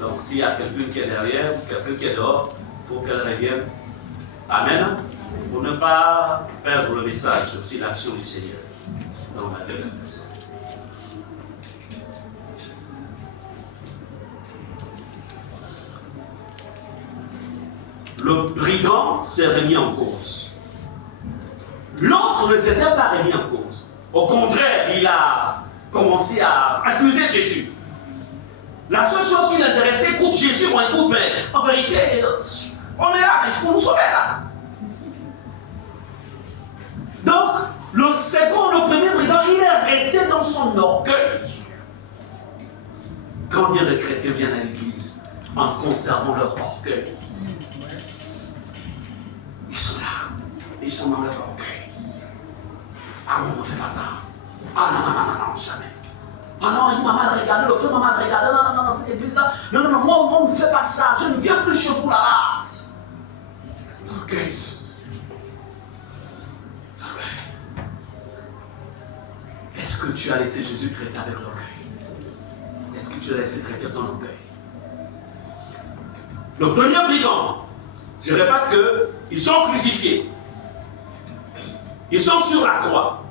Donc s'il y a quelqu'un qui est derrière, quelqu'un qui est dehors, il faut qu'elle revienne. Amen. Pour ne pas perdre le message, c'est aussi l'action du Seigneur dans la vie de la personne. Le brigand s'est remis en cause. L'autre ne s'était pas remis en cause. Au contraire, il a commencé à accuser Jésus. La seule chose qui l'intéressait, écoute Jésus, on écoute, mais en vérité, on est là, il faut nous sauver là. Donc, le premier brigand, il est resté dans son orgueil. Combien de chrétiens viennent à l'église en conservant leur orgueil? Ils sont là, ils sont dans leur orgueil. Ah non, on ne fait pas ça. Ah non, jamais. Ah non, il m'a mal regardé, le frère m'a mal regardé. Non, dans cette église-là. Non, moi, on ne fait pas ça. Je ne viens plus chez vous là. L'orgueil. Est-ce que tu as laissé Jésus traiter avec l'orgueil? Est-ce que tu as laissé traiter ton orgueil? Le premier brigand, je répète qu'ils sont crucifiés. Ils sont sur la croix.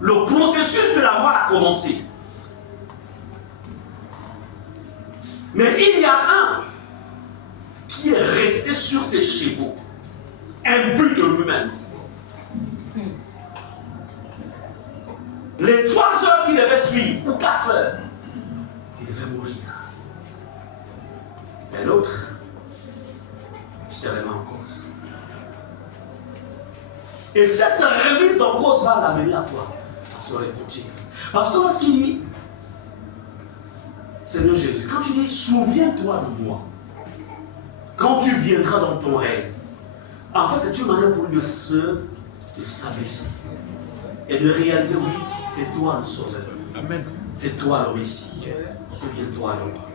Le processus de la mort a commencé. Mais il y a un qui est resté sur ses chevaux, imbu de lui-même. Les 3 heures qu'il devait suivre, ou 4 heures, il devait mourir. Mais l'autre, il s'est remis en cause. Et cette remise en cause va l'amener à toi, à se repentir. Parce que lorsqu'il dit, Seigneur Jésus, quand il dit, souviens-toi de moi, quand tu viendras dans ton règne, en fait, c'est une manière pour lui de s'abaisser et de réaliser, oui, c'est toi le sauveur. Amen. C'est toi le Messie. Yes. Souviens-toi de moi.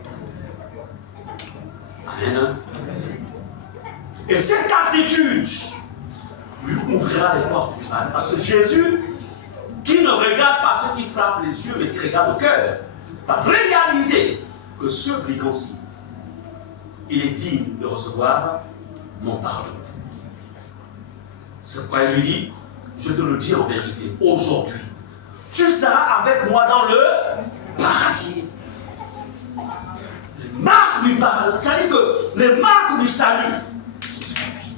Amen. Et cette attitude lui ouvrira les portes du mal. Parce que Jésus, qui ne regarde pas ceux qui frappent les yeux, mais qui regarde le cœur, va réaliser que ce brigand-ci, il est digne de recevoir mon pardon. C'est pourquoi il lui dit, je te le dis en vérité, aujourd'hui, tu seras avec moi dans le paradis. Les marques du paradis, c'est-à-dire que les marques du salut, ce sont lui.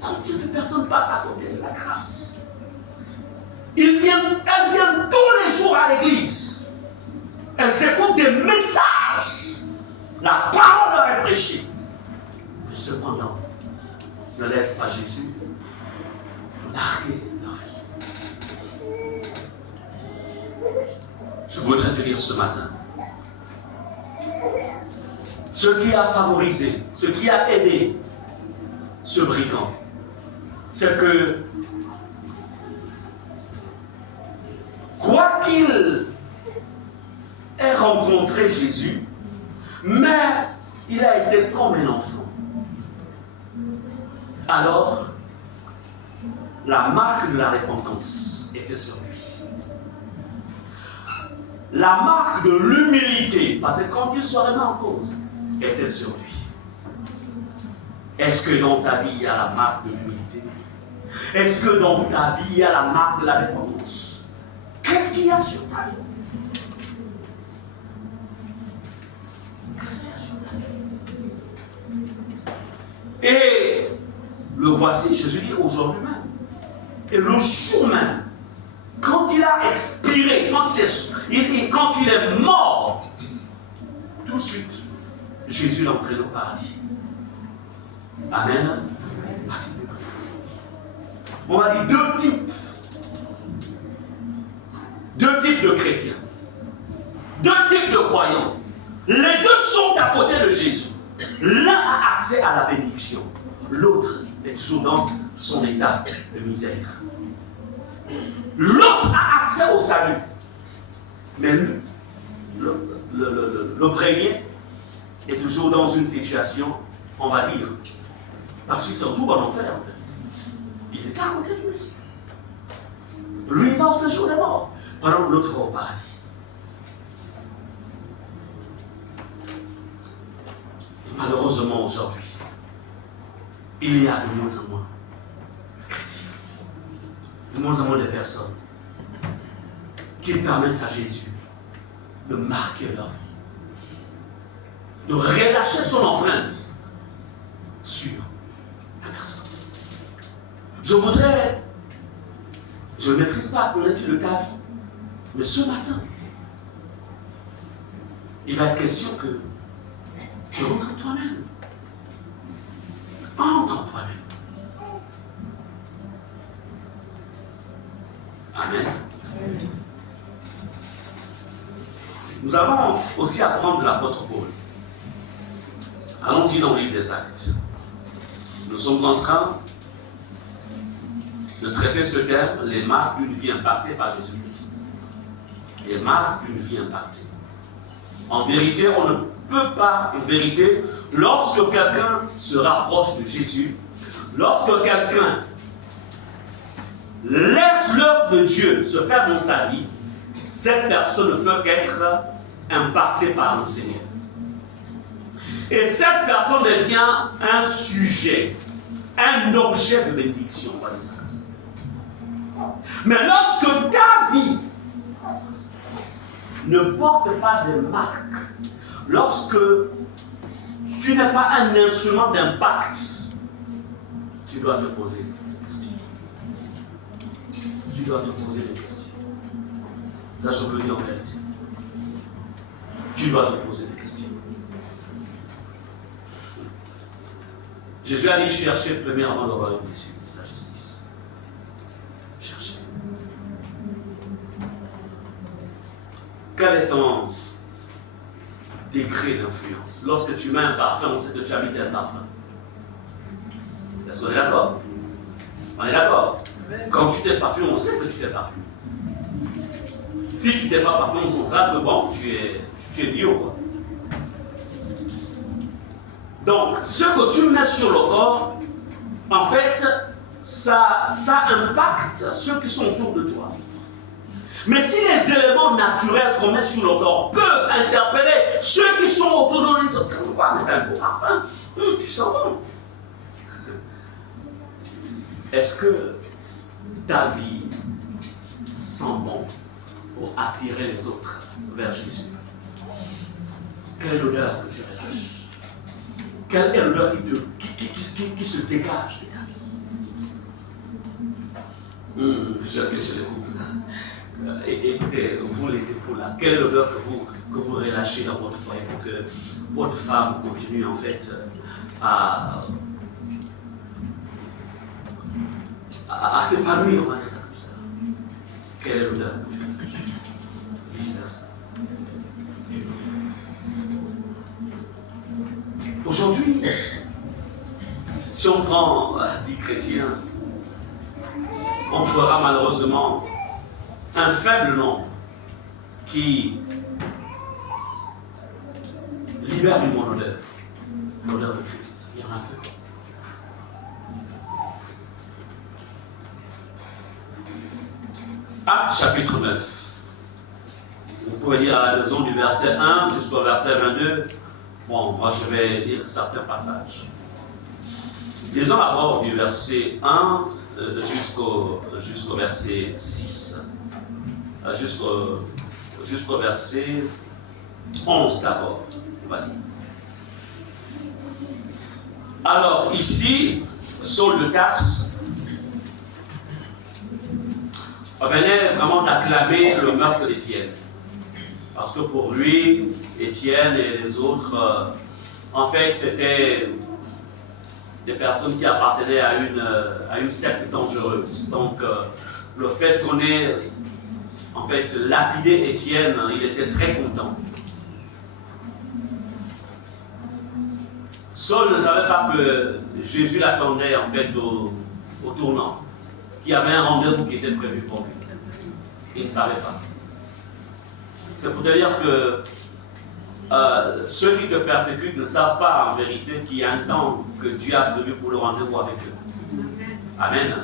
Combien de personnes passent à côté de la grâce? Elles viennent tous les jours à l'église. Elles écoutent des messages. La parole leur est prêchée. Mais cependant, ne laisse pas Jésus marquer leur vie. Je voudrais te dire ce matin, ce qui a favorisé, ce qui a aidé ce brigand, c'est que quoi qu'il ait rencontré Jésus, mais il a été comme un enfant. Alors, la marque de la repentance était sur lui. La marque de l'humilité, parce que quand il se remet en cause, était sur lui. Est-ce que dans ta vie, il y a la marque de l'humilité? Est-ce que dans ta vie, il y a la marque de la repentance? Qu'est-ce qu'il y a sur ta vie? Qu'est-ce qu'il y a sur ta vie? Et le voici, Jésus dit, aujourd'hui même. Et le jour même, quand il a expiré, quand il est mort, tout de suite, Jésus l'a entré au paradis. Amen. On va dire deux types de chrétiens, deux types de croyants. Les deux sont à côté de Jésus. L'un a accès à la bénédiction, l'autre est toujours dans son état de misère. L'autre a accès au salut, mais le premier est toujours dans une situation, on va dire, parce qu'il se retrouve en enfer. Il est à côté du Messie. Lui va au séjour des morts, pendant que l'autre va au paradis. malheureusement aujourd'hui, il y a de moins en moins de chrétiens, de moins en moins de personnes qui permettent à Jésus de marquer leur vie, de relâcher son empreinte sur la personne. Je ne maîtrise pas connaître-il ta vie, mais ce matin, il va être question que tu rentres en toi-même. Entre en toi-même. Amen. Nous allons aussi apprendre de l'apôtre Paul. Allons-y dans le livre des Actes. Nous sommes en train de traiter ce thème, les marques d'une vie impactée par Jésus-Christ. Les marques d'une vie impactée. En vérité, on ne peut pas, en vérité, lorsque quelqu'un se rapproche de Jésus, lorsque quelqu'un laisse l'œuvre de Dieu se faire dans sa vie, cette personne ne peut qu'être impactée par le Seigneur. Et cette personne devient un sujet, un objet de bénédiction. Mais lorsque ta vie ne porte pas de marque, lorsque tu n'es pas un instrument d'impact, tu dois te poser des questions. Tu dois te poser des questions. Ça, je veux le dire en réalité. Tu dois te poser des questions. Jésus a dit chercher premièrement le royaume des cieux, sa justice. Chercher. Quel est ton degré d'influence? Lorsque tu mets un parfum, on sait que tu habites un parfum. Est-ce qu'on est d'accord? On est d'accord? Quand tu t'es parfumé, on sait que tu t'es parfumé. Si tu t'es pas parfumé, on sait que bon, tu es bio, quoi. Donc, ce que tu mets sur le corps, en fait, ça impacte ceux qui sont autour de toi. Mais si les éléments naturels qu'on met sur le corps peuvent interpeller ceux qui sont autour de nous, quand on va mettre un beau parfum, tu sens bon. Est-ce que ta vie sent bon pour attirer les autres vers Jésus? Quelle odeur que tu relâches? Quelle est l'odeur qui se dégage de ta vie? Je l'écoute. Écoutez, vous les épaules là, quelle est l'odeur que vous relâchez dans votre foyer pour que votre femme continue en fait à s'épanouir, on va dire ça comme ça. Quelle est l'odeur? Vice versa. Aujourd'hui, si on prend 10 chrétiens, on trouvera malheureusement un faible nombre qui libère du monde l'odeur de Christ. Il y en a peu. Actes chapitre 9. Vous pouvez lire à la maison du verset 1 jusqu'au verset 22. Bon, moi je vais lire certains passages. Lisons d'abord du verset 1 jusqu'au verset 6. Jusqu'au verset 11 d'abord, on va dire. Alors ici, Saul de Tarse venait vraiment d'acclamer le meurtre d'Étienne. Parce que pour lui, Étienne et les autres, en fait, c'était des personnes qui appartenaient à une secte dangereuse. Donc, le fait qu'on ait, en fait, lapidé Étienne, il était très content. Saul ne savait pas que Jésus l'attendait, en fait, au tournant, qu'il y avait un rendez-vous qui était prévu pour lui. Il ne savait pas. C'est pour te dire que ceux qui te persécutent ne savent pas en vérité qu'il y a un temps que Dieu a prévu pour le rendez-vous avec eux. Amen.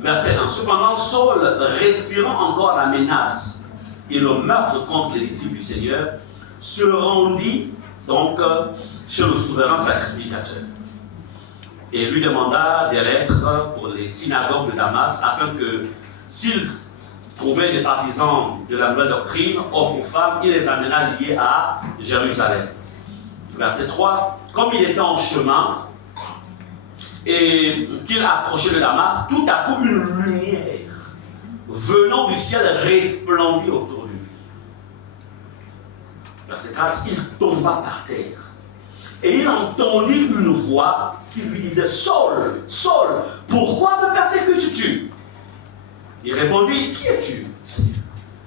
Verset 1. Cependant, Saul, respirant encore la menace et le meurtre contre les disciples du Seigneur, se rendit donc chez le souverain sacrificateur. Et lui demanda des lettres pour les synagogues de Damas, afin que s'ils trouvaient des partisans de la nouvelle doctrine, hommes ou femmes, il les amena liés à Jérusalem. Verset 3, comme il était en chemin et qu'il approchait de Damas, tout à coup une lumière venant du ciel resplendit autour de lui. Verset 4, il tomba par terre et il entendit une voix qui lui disait: Saul, Saul, pourquoi me persécutes-tu? Il répondit: Qui es-tu, Seigneur?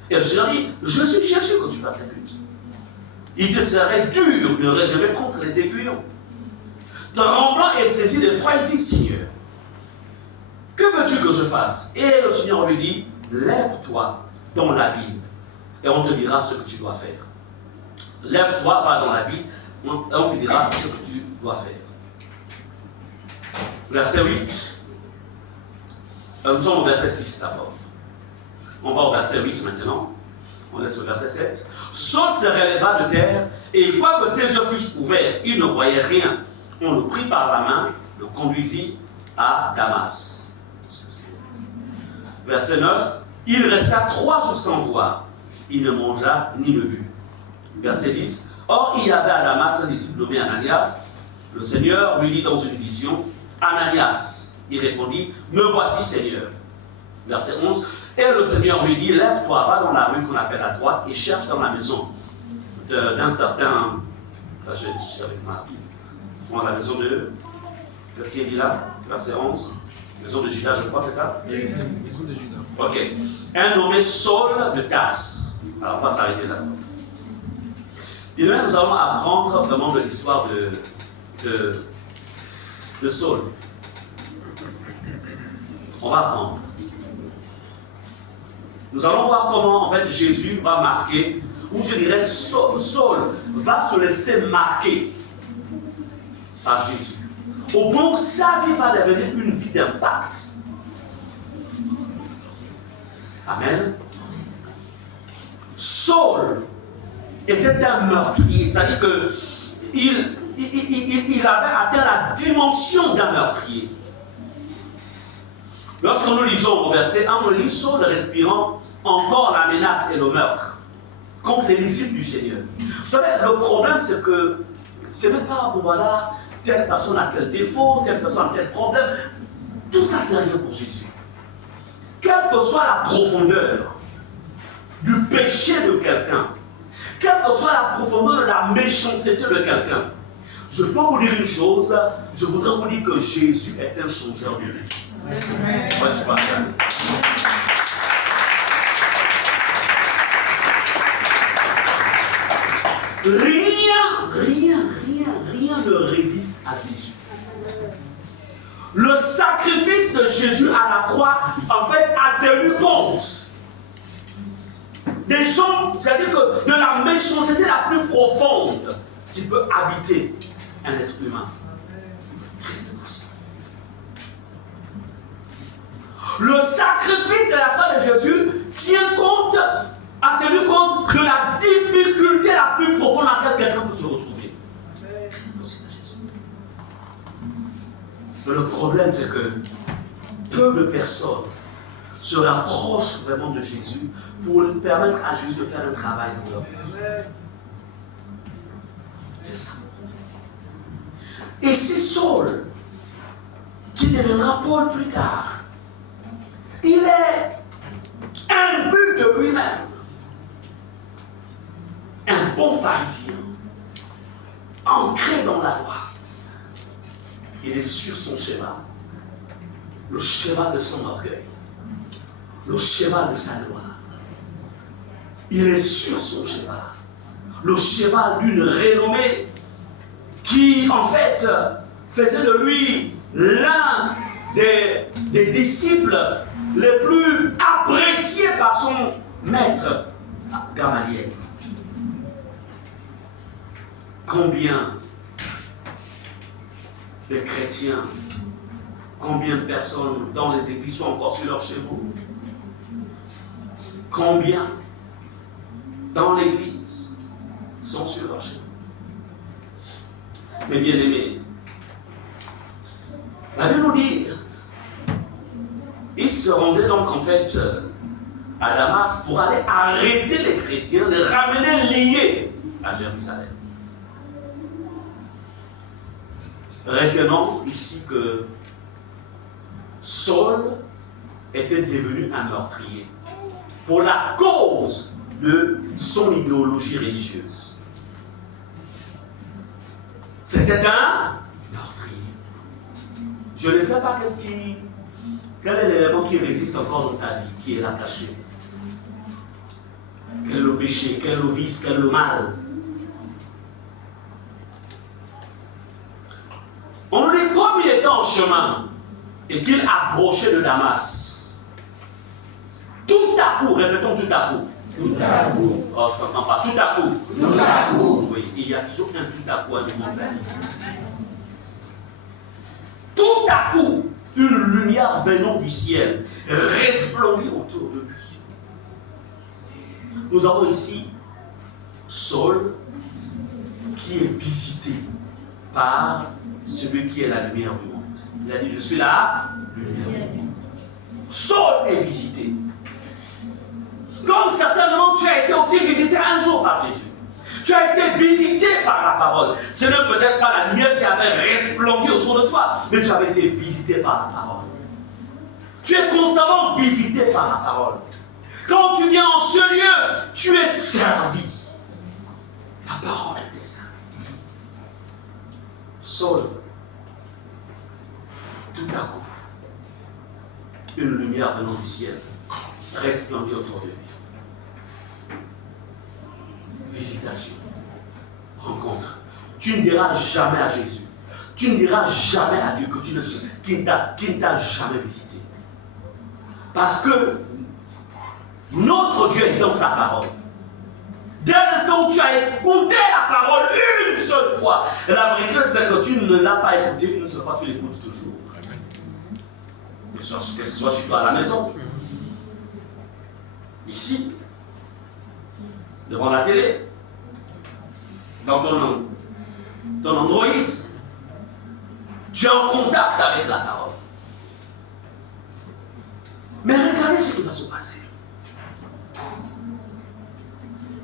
Et le Seigneur dit: Je suis Jésus que tu persécutes. Il te serait dur de réserver contre les aiguillons. Tremblant et saisi d'effroi, il dit: Seigneur, que veux-tu que je fasse? Et le Seigneur lui dit: Lève-toi dans la ville et on te dira ce que tu dois faire. Lève-toi, va dans la ville et on te dira ce que tu dois faire. Verset 8. Nous sommes au verset 6 d'abord. On va au verset 8 maintenant. On laisse le verset 7. Saul se releva de terre, et quoique ses yeux fussent ouverts, il ne voyait rien. On le prit par la main, le conduisit à Damas. Verset 9. Il resta 3 jours sans voir. Il ne mangea ni ne but. Verset 10. Or, il y avait à Damas un disciple nommé Ananias. Le Seigneur lui dit dans une vision: Ananias. Il répondit: Me voici, Seigneur. Verset 11. Et le Seigneur lui dit: Lève-toi, va dans la rue qu'on appelle à droite et cherche dans la maison d'un certain. Là, je suis avec ma Bible. Dans la maison de. Qu'est-ce qu'il dit là? Verset 11. Maison de Judas, je crois, c'est ça? Maison de Judas. Ok. Un nommé Saul de Tarse. Alors, on va s'arrêter là. Et là, nous allons apprendre vraiment de l'histoire de Saul. On va apprendre. Nous allons voir comment en fait Jésus va marquer, ou je dirais Saul va se laisser marquer par Jésus. Au point où sa vie va devenir une vie d'impact. Amen. Saul était un meurtrier, c'est-à-dire qu'il avait atteint la dimension d'un meurtrier. Lorsque nous lisons au verset 1, on lit Saul respirant encore la menace et le meurtre contre les disciples du Seigneur. Vous savez, le problème, c'est que ce n'est pas, bon voilà, telle personne a tel défaut, telle personne a tel problème. Tout ça, c'est rien pour Jésus. Quelle que soit la profondeur du péché de quelqu'un, quelle que soit la profondeur de la méchanceté de quelqu'un, je peux vous dire une chose, je voudrais vous dire que Jésus est un changeur de vie. Ouais, tu vois, rien ne résiste à Jésus. Le sacrifice de Jésus à la croix, en fait, a tenu compte des gens, c'est-à-dire que de la méchanceté la plus profonde qui peut habiter un être humain. Le sacrifice de la croix de Jésus a tenu compte de la difficulté la plus profonde dans laquelle quelqu'un peut se retrouver. Mais le problème, c'est que peu de personnes se rapprochent vraiment de Jésus pour permettre à Jésus de faire un travail dans leur vie. C'est ça. Et si Saul, qui deviendra Paul plus tard, il est imbu de lui-même, un bon pharisien, ancré dans la loi. Il est sur son cheval, le cheval de son orgueil, le cheval de sa gloire. Il est sur son cheval, le cheval d'une renommée qui, en fait, faisait de lui l'un des disciples les plus appréciés par son maître, Gamaliel. Combien de chrétiens, combien de personnes dans les églises sont encore sur leurs chevaux? Combien dans l'église sont sur leurs chevaux? Mes bien-aimés, la Bible nous dit, il se rendait donc en fait à Damas pour aller arrêter les chrétiens, les ramener liés à Jérusalem. Retenons ici que Saul était devenu un meurtrier pour la cause de son idéologie religieuse. C'était un meurtrier. Je ne sais pas quel est l'élément qui résiste encore dans ta vie, qui est là caché. Quel est le péché, quel est le vice, quel est le mal. On lui dit comme il était en chemin et qu'il approchait de Damas. Tout à coup, répétons tout à coup. Tout à coup. Oh, je ne comprends pas. Tout à coup. Tout à coup. Oui, il y a toujours un tout à coup à demander. Tout à coup, une lumière venant du ciel resplendit autour de lui. Nous avons ici Saul qui est visité par celui qui est la lumière du monde. Il a dit, je suis la lumière. Saul est visité. Comme certainement tu as été aussi visité un jour par Jésus. Tu as été visité par la parole. Ce n'est peut-être pas la lumière qui avait resplendi autour de toi, mais tu avais été visité par la parole. Tu es constamment visité par la parole. Quand tu viens en ce lieu, tu es servi. La parole est servi. Saul, tout à coup, une lumière venant du ciel resplendit autour de lui. Visitation, rencontre. Tu ne diras jamais à Jésus, tu ne diras jamais à Dieu qu'il ne t'a jamais visité. Parce que notre Dieu est dans sa parole. Dès l'instant où tu as écouté la parole une seule fois, la vérité c'est que tu ne l'as pas écouté une seule fois, tu l'écoutes toujours. Que ce soit chez toi à la maison, ici, devant la télé, dans ton Android, tu es en contact avec la parole. Mais regardez ce qui va se passer.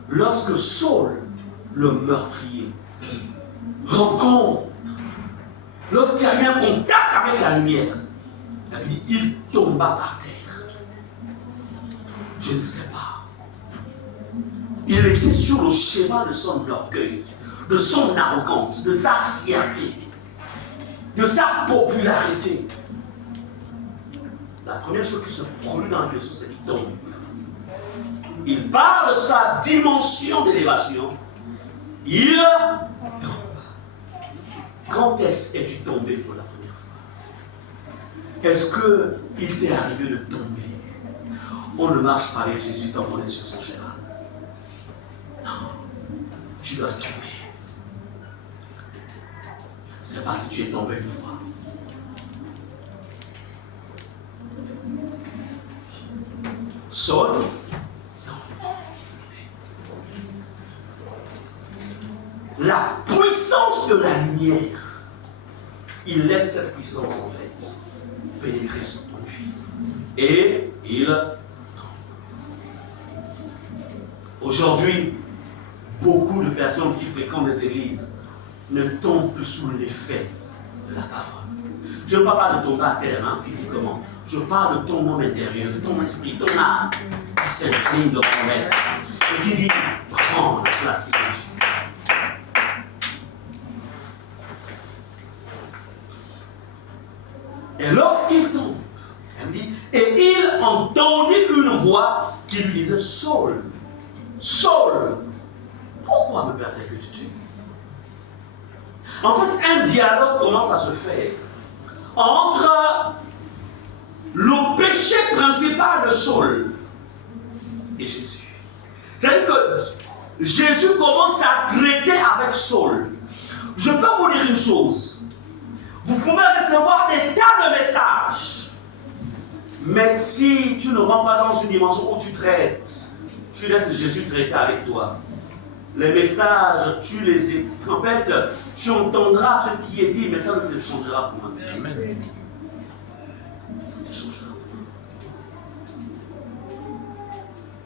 Lorsque Saul, le meurtrier, rencontre, lorsqu'il a eu un contact avec la lumière, il tomba par terre. Je ne sais pas. Il était sur le schéma de son orgueil, de son arrogance, de sa fierté, de sa popularité. La première chose qui se produit dans la question, c'est qu'il tombe. Il parle de sa dimension d'élévation. Il tombe. Quand est-ce es-tu tombé pour la première fois? Est-ce qu'il t'est arrivé de tomber? On ne marche pas avec Jésus tant qu'on est sur son chemin. Non, tu dois tomber. Je ne sais pas si tu es tombé une fois. Saul, la puissance de la lumière, il laisse cette puissance en fait pénétrer sur lui. Et il tombe. Aujourd'hui, beaucoup de personnes qui fréquentent des églises ne tombent plus sous l'effet de la parole. Je ne parle pas de tomber à terre, physiquement. Je parle de ton monde intérieur, de ton esprit, ton âme qui s'incline devant ton maître et qui dit prends la place qui est dessus. Et lorsqu'il tombe, elle dit, et il entendit une voix qui lui disait Saul, Saul, pourquoi me persécutes-tu? En fait, un dialogue commence à se faire entre le péché principal de Saul et Jésus. C'est-à-dire que Jésus commence à traiter avec Saul. Je peux vous dire une chose. Vous pouvez recevoir des tas de messages. Mais si tu ne rentres pas dans une dimension où tu traites, tu laisses Jésus traiter avec toi, Les messages, tu les écoutes. En fait, tu entendras ce qui est dit, mais ça ne te changera pour moi. Amen. Ça ne te changera pour moi.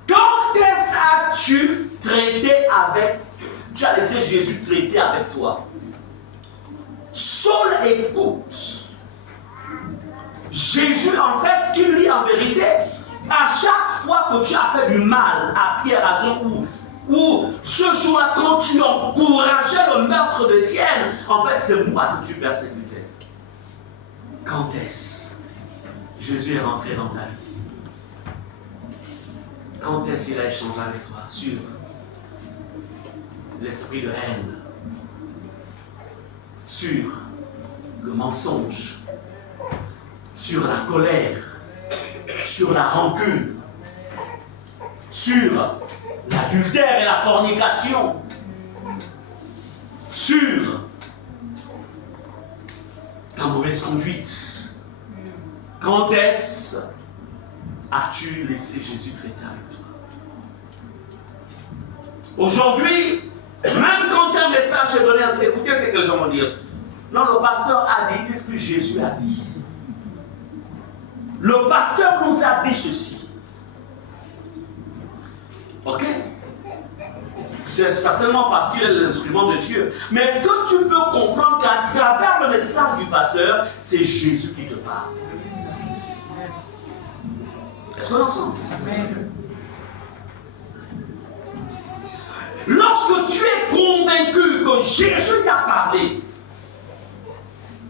Quand est-ce as-tu traité avec, tu as laissé Jésus traiter avec toi? Saul écoute. Jésus, en fait, qui lui, en vérité, à chaque fois que tu as fait du mal à Pierre, à Jean, ou ce jour-là, quand tu encourageais le meurtre de Tienne, en fait, c'est moi que tu persécutais. Quand est-ce Jésus est rentré dans ta vie? Quand est-ce qu'il a échangé avec toi sur l'esprit de haine, sur le mensonge, sur la colère, sur la rancune, sur l'adultère et la fornication, sur ta mauvaise conduite? Quand est-ce as-tu laissé Jésus traiter avec toi? Aujourd'hui, même quand un message est donné, écoutez ce que je veux dire. Non, le pasteur a dit, dis plus Jésus a dit. Le pasteur nous a dit ceci. Ok? C'est certainement parce qu'il est l'instrument de Dieu. Mais est-ce que tu peux comprendre qu'à travers le message du pasteur, c'est Jésus qui te parle? Est-ce qu'on entend? Amen. Lorsque tu es convaincu que Jésus t'a parlé,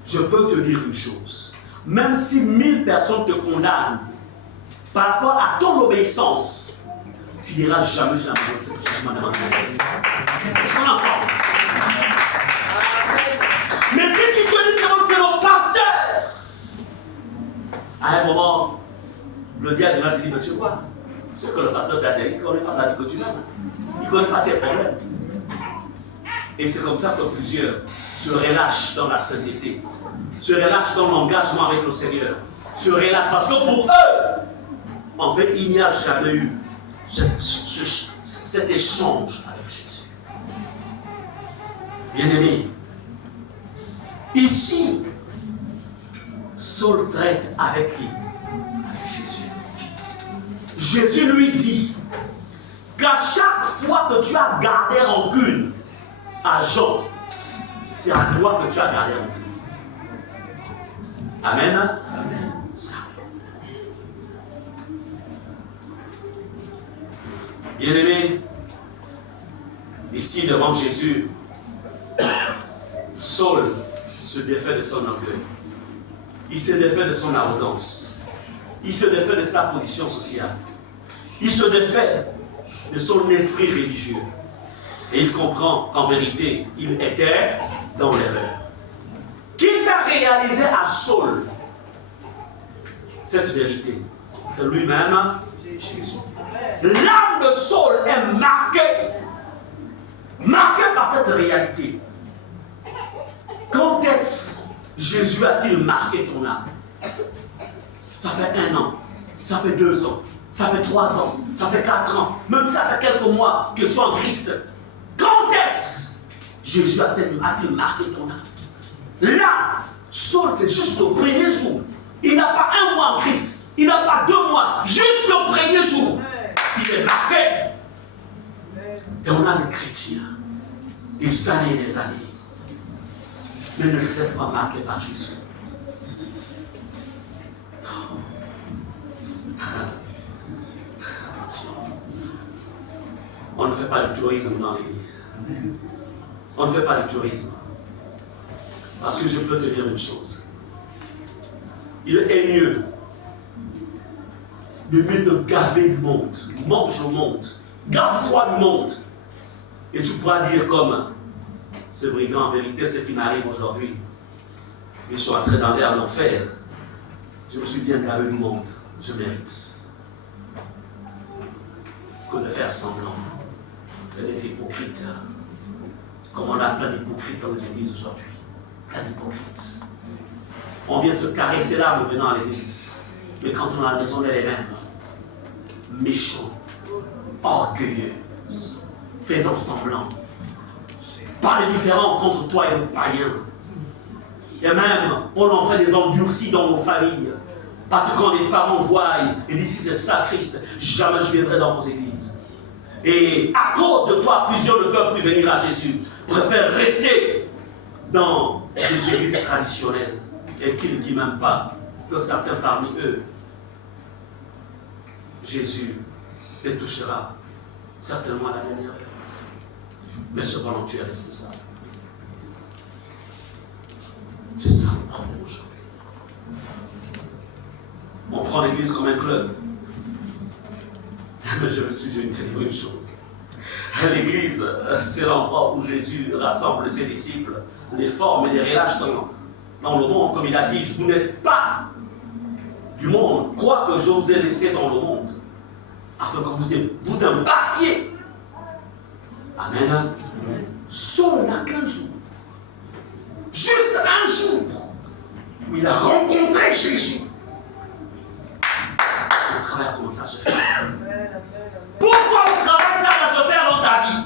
je peux te dire une chose. Même si 1000 personnes te condamnent par rapport à ton obéissance, tu ne diras jamais j'ai l'impression que Jésus m'a demandé. Est-ce qu'on est ensemble? Mais si tu te dis que c'est le pasteur, à un moment, le diable va te dire, mais tu vois, ce que le pasteur t'a dit, il ne connaît pas la vie que tu as. Il ne connaît pas tes problèmes. Et c'est comme ça que plusieurs se relâchent dans la sainteté, se relâchent dans l'engagement avec le Seigneur, se relâchent parce que pour eux, en fait, il n'y a jamais eu cet échange avec Jésus. Bien-aimé, ici, Saul traite avec qui? Avec Jésus. Jésus lui dit qu'à chaque fois que tu as gardé rancune à Jean, c'est à toi que tu as gardé rancune. Amen. Amen. Bien-aimé, ici devant Jésus, Saul se défait de son orgueil. Il se défait de son arrogance. Il se défait de sa position sociale. Il se défait de son esprit religieux. Et il comprend qu'en vérité, il était dans l'erreur. Qui fait réaliser à Saul cette vérité? C'est lui-même, Jésus. L'âme de Saul est marquée par cette réalité. Quand est-ce Jésus a-t-il marqué ton âme? Ça fait 1 an, ça fait 2 ans, ça fait 3 ans, ça fait 4 ans, même ça fait quelques mois que tu es en Christ. Quand est-ce Jésus a-t-il marqué ton âme? Là, Saul, c'est juste le premier jour. Il n'a pas 1 mois en Christ, il n'a pas 2 mois, juste le premier jour. Il est marqué. Et on a des chrétiens, des années et des années, mais ne se laissent pas marquer par Jésus. Attention. On ne fait pas du tourisme dans l'église. On ne fait pas du tourisme. Parce que je peux te dire une chose. Il est mieux de mieux te gaver du monde. Mange le monde. Gave-toi du monde. Et tu pourras dire comme ce brigand, en vérité, ce qui m'arrive aujourd'hui. Je suis entré dans l'air l'enfer. Je me suis bien gavé du monde. Je mérite. Que de faire semblant. D'être hypocrite. Comme on a plein d'hypocrites dans les églises aujourd'hui. Plein d'hypocrites. On vient se caresser l'âme en venant à l'église. Mais quand on a la maison, on est les mêmes. Méchants, orgueilleux, faisant semblant. Pas de différence entre toi et le païen. Et même, on en fait des endurcis dans nos familles. Parce que quand les parents voient, ils disent c'est ça Christ, jamais je viendrai dans vos églises. Et à cause de toi, plusieurs ne peuvent plus venir à Jésus. Préfèrent rester dans les églises traditionnelles. Et qui ne dit même pas que certains parmi eux, Jésus les touchera certainement à la dernière heure. Mais cependant, tu es responsable. C'est ça le problème aujourd'hui. On prend l'église comme un club. Mais je me suis dit une chose. L'église, c'est l'endroit où Jésus rassemble ses disciples, les forme et les relâche dans le monde. Comme il a dit, vous n'êtes pas du monde, quoique je vous ai laissé dans le monde, afin que vous embarquiez. Amen. Amen. Saul n'a qu'un jour, juste un jour, où il a rencontré Jésus. Le travail a commencé à se faire. Pourquoi le travail tarde à se faire dans ta vie?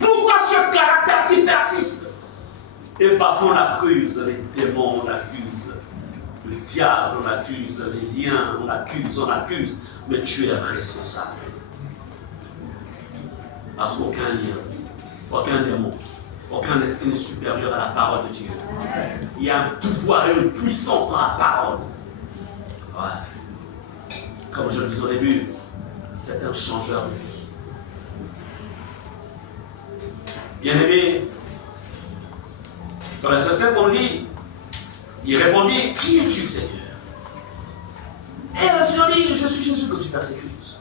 Pourquoi ce caractère qui persiste? Et parfois on accuse les démons, on accuse le diable, on accuse les liens, on accuse, mais tu es responsable. Parce qu'aucun lien, aucun démon, aucun esprit n'est supérieur à la parole de Dieu. Il y a un pouvoir et une puissance dans la parole. Ouais. Comme je le disais au début, c'est un changeur de vie. Bien-aimé, dans le verset 5, on lit, il répondit, qui es-tu, Seigneur? Et le Seigneur dit, je suis Jésus que tu persécutes.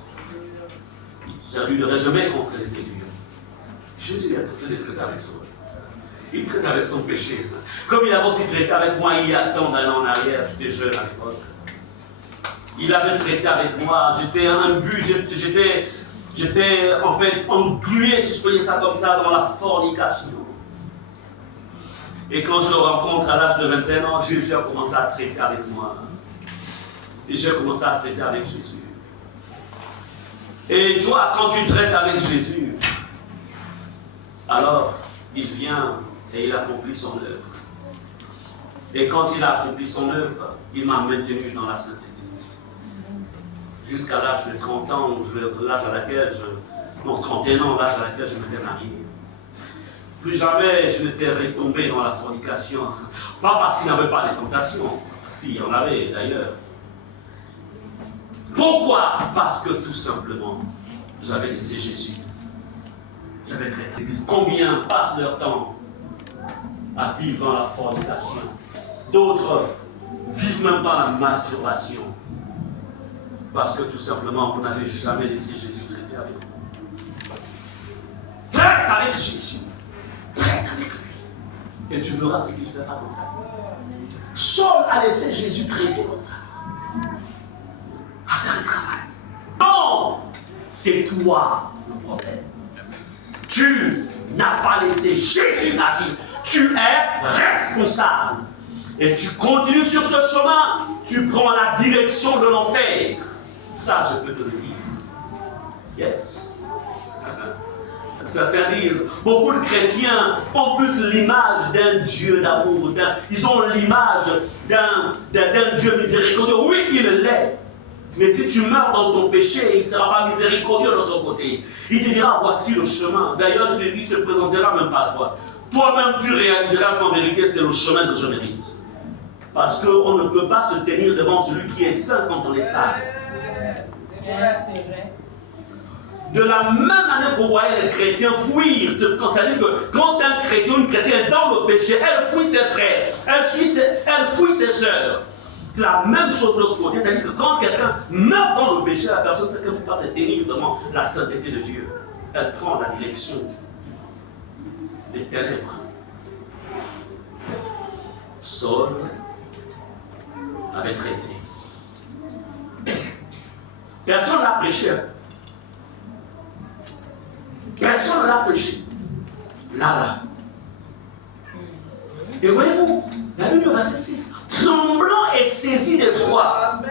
Ça lui ne jamais contre les aiguilles. Jésus a traité avec son. Il traite avec son péché. Comme il a aussi traité avec moi il y a tant d'années en arrière, j'étais jeune à l'époque. Il avait traité avec moi, j'étais imbu, j'étais en fait englué, si je peux dire ça comme ça, dans la fornication. Et quand je le rencontre à l'âge de 21 ans, Jésus a commencé à traiter avec moi. Et j'ai commencé à traiter avec Jésus. Et tu vois, quand tu traites avec Jésus, alors il vient et il accomplit son œuvre. Et quand il a accompli son œuvre, il m'a maintenu dans la sainteté. Jusqu'à l'âge de 30 ans, l'âge à laquelle 31 ans, l'âge à laquelle je m'étais marié. Plus jamais je n'étais retombé dans la fornication. Pas parce qu'il n'y avait pas de tentation, s'il y en avait d'ailleurs. Pourquoi? Parce que tout simplement, j'avais laissé Jésus. J'avais traité l'Église. Combien passent leur temps à vivre dans la fornication? D'autres vivent même pas la masturbation. Parce que tout simplement, vous n'avez jamais laissé Jésus traiter avec vous. Traite avec Jésus. Traite avec lui. Et tu verras ce qu'il fera dans ta vie. Saul a laissé Jésus traiter comme ça. À faire le travail. Non! C'est toi le problème. Tu n'as pas laissé Jésus agir. Tu es responsable. Et tu continues sur ce chemin. Tu prends la direction de l'enfer. Ça, je peux te le dire. Yes. Certains disent, beaucoup de chrétiens ont plus l'image d'un Dieu d'amour. Ils ont l'image d'un Dieu miséricordieux. Oui, il l'est. Mais si tu meurs dans ton péché, il ne sera pas miséricordieux de l'autre côté. Il te dira, voici le chemin. D'ailleurs, il ne se présentera même pas à toi. Toi-même, tu réaliseras qu'en vérité, c'est le chemin que je mérite. Parce qu'on ne peut pas se tenir devant celui qui est saint quand on est sale. C'est vrai. De la même manière que vous voyez les chrétiens fuir, c'est-à-dire que quand un chrétien ou une chrétienne est dans le péché, elle fuit ses frères, elle fuit ses sœurs. C'est la même chose de l'autre côté, c'est-à-dire que quand quelqu'un meurt dans le péché, la personne ne peut pas se tenir devant la sainteté de Dieu. Elle prend la direction des ténèbres. Saul avait traité. Personne n'a prêché. Personne n'a prêché. Là. Et voyez-vous, la Bible, verset 6, tremblant et saisi d'effroi,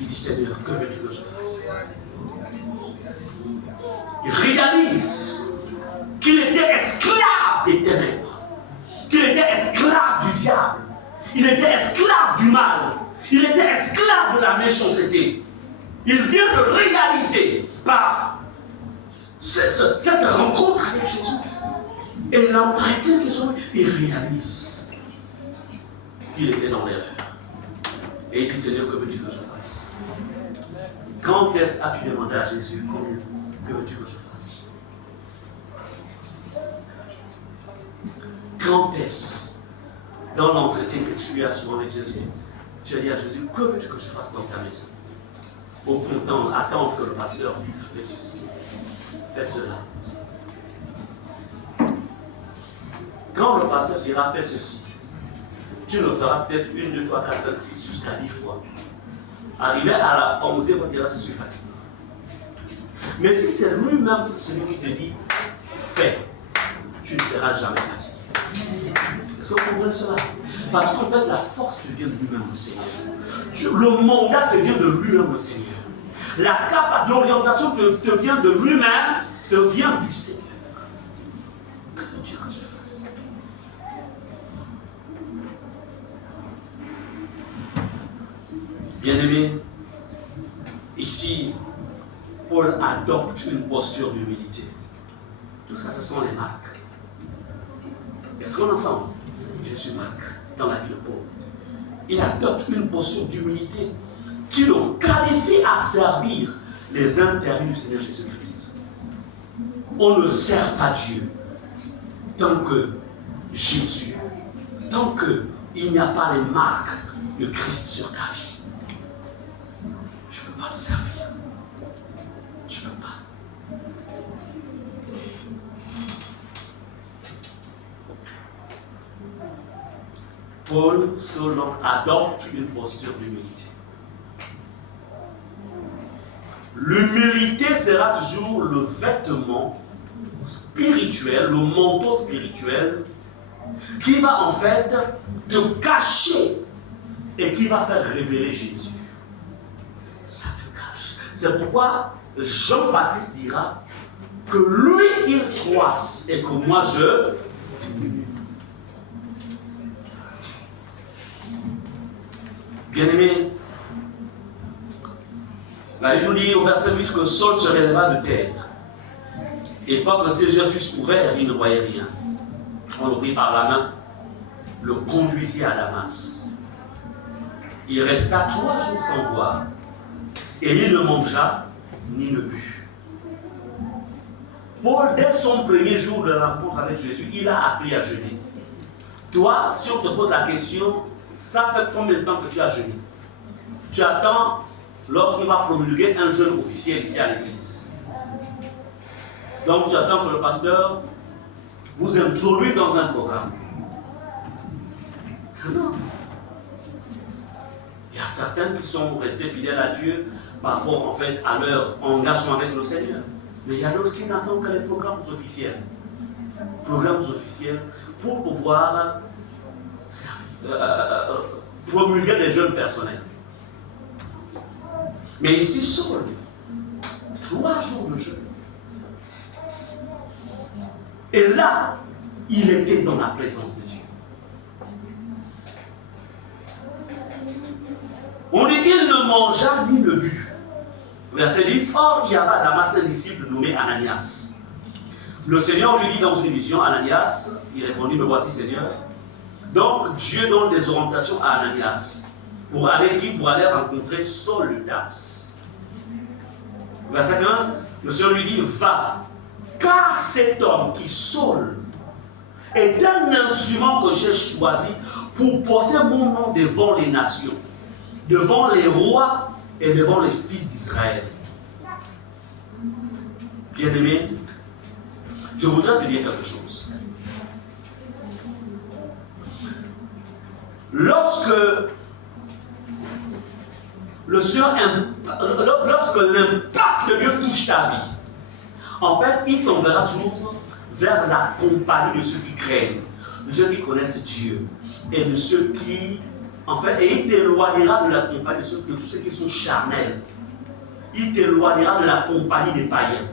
il dit, Seigneur, que veux-tu que je fasse? Il réalise qu'il était esclave des ténèbres, qu'il était esclave du diable, il était esclave du mal, il était esclave de la méchanceté. Il vient de réaliser par cette rencontre avec Jésus et l'entretien de son vie, il réalise qu'il était dans l'erreur. Et il dit, Seigneur, que veux-tu que je fasse? Quand est-ce as-tu demandé à Jésus, que veux-tu que je fasse? Quand est-ce, dans l'entretien que tu as souvent avec Jésus, tu as dit à Jésus, que veux-tu que je fasse dans ta maison? Au point attendre que le pasteur dise, fais ceci, fais cela. Quand le pasteur dira, fais ceci, tu le feras peut-être 1, 2, 3, 4, 5, 6, jusqu'à 10 fois. Arrivé à la 11e, on dira, je suis fatigué. Mais si c'est lui-même celui qui te dit, fais, tu ne seras jamais fatigué. Est-ce que vous comprenez cela? Parce qu'en fait, la force te vient de lui-même, le Seigneur. Le mandat te vient de lui-même, le Seigneur. La capacité, l'orientation te vient de lui-même, te vient du Seigneur. Que veux-tu que je fasse? Bien-aimé, ici, Paul adopte une posture d'humilité. Tout ça, ce sont les marques. Est-ce qu'on ensemble? Je suis Marc dans la vie de Paul. Il adopte une posture d'humilité qui le qualifie à servir les interdits du Seigneur Jésus-Christ. On ne sert pas Dieu tant que Jésus, tant qu'il n'y a pas les marques de Christ sur ta vie. Tu ne peux pas le servir. Tu ne peux pas. Paul adopte une posture d'humilité. L'humilité sera toujours le vêtement spirituel, le manteau spirituel qui va en fait te cacher et qui va faire révéler Jésus. Ça te cache. C'est pourquoi Jean-Baptiste dira que lui il croisse et que moi je diminue. Bien-aimé, la Bible nous dit au verset 8 que Saul se releva de terre. Et quand ses yeux fussent ouverts, il ne voyait rien. On le prit par la main, le conduisit à Damas. Il resta 3 jours sans voir. Et il ne mangea ni ne but. Paul, dès son premier jour de rencontre avec Jésus, il a appris à jeûner. Toi, si on te pose la question, ça fait combien de temps que tu as jeûné? Tu attends lorsqu'on va promulguer un jeûne officiel ici à l'église. Donc tu attends que le pasteur vous introduise dans un programme. Non. Il y a certains qui sont restés fidèles à Dieu par rapport en fait à leur engagement avec le Seigneur. Mais il y a d'autres qui n'attendent que les programmes officiels. Programmes officiels pour pouvoir promulguer des jeûnes personnels. Mais ici, Saul, 3 jours de jeûne. Et là, il était dans la présence de Dieu. On dit il ne mangea ni ne but. Verset 10, or il y avait à Damas un disciple nommé Ananias. Le Seigneur lui dit dans une vision, Ananias, il répondit, me voici Seigneur. Donc Dieu donne des orientations à Ananias pour aller rencontrer Saul de Tarse. Verset 15, le Seigneur lui dit, va, car cet homme qui Saul est un instrument que j'ai choisi pour porter mon nom devant les nations, devant les rois et devant les fils d'Israël. Bien-aimé, je voudrais te dire quelque chose. Lorsque l'impact de Dieu touche ta vie, en fait, il t'enverra toujours vers la compagnie de ceux qui craignent, de ceux qui connaissent Dieu et de ceux qui, en fait, et il t'éloignera de la compagnie de tous ceux qui sont charnels. Il t'éloignera de la compagnie des païens.